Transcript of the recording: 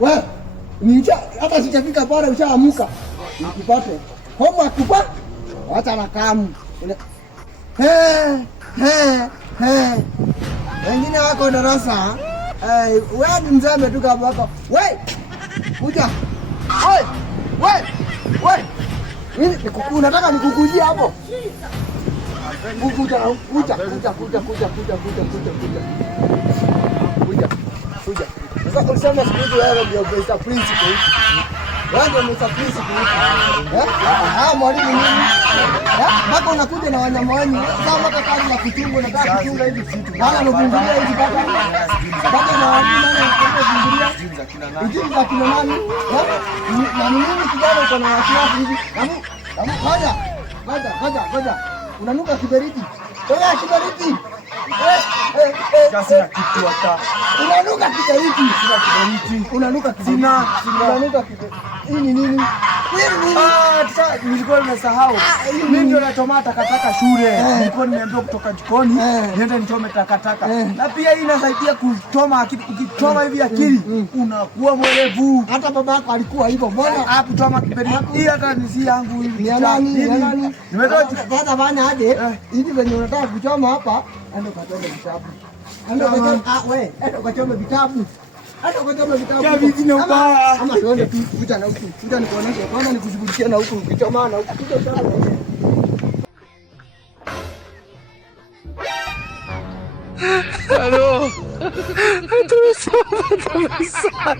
Wewe hata sijafika pale ushaamuka. Nikipate. Homo akupa. Acha na kamu. Wengine wako darasa. Wewe ni mzee ametoka hapo. Wewe. Kuja. Wewe. Mimi unataka nikukujia hapo? Kuja. Sasa ulisema siku hizi wewe ndio Mr. Principal. Wewe ndio Mr. Principal. Mwalimu nini? Mpaka unakuja na wanyama wenu. Sasa mpaka kazi ya kuchunga na kazi kuchunga hivi vitu. Bana unavungulia hivi mpaka na wanyama wanafungulia. Ujinga za kina nani? Na mimi kijana uko na wasiwasi hivi. Ngoja. Unanuka kiberiti. Wewe kiberiti. Kasi na kitu hata. Unanuka kiberiti. Sina kiberiti. Unanuka sina. Unanuka kiberiti. Hii ni nini? Sasa nilikuwa nimesahau. Mimi ndio natoma takataka shule. Nilikuwa nimeambiwa kutoka jikoni niende nitome takataka. Na pia hii inasaidia kuchoma akili. Ukichoma hivi akili unakuwa mwerevu. Hata baba yako alikuwa hivyo. Mbona hakuchoma kiberiti? Hii hata ni si yangu hivi. Ni nani? Nimetoa hata bana aje. Hivi venye unataka kuchoma hapa, ando kachome vitabu. Ando kachome vitabu. Hata ukachoma vitabu. Ya vipi na ubaya? Ama tuone tu kuja na huku. Kuja nikuoneshe. Kwanza nikushughulikia na huku ukichoma na huku. Kuja sana. Hello. Tumesoma.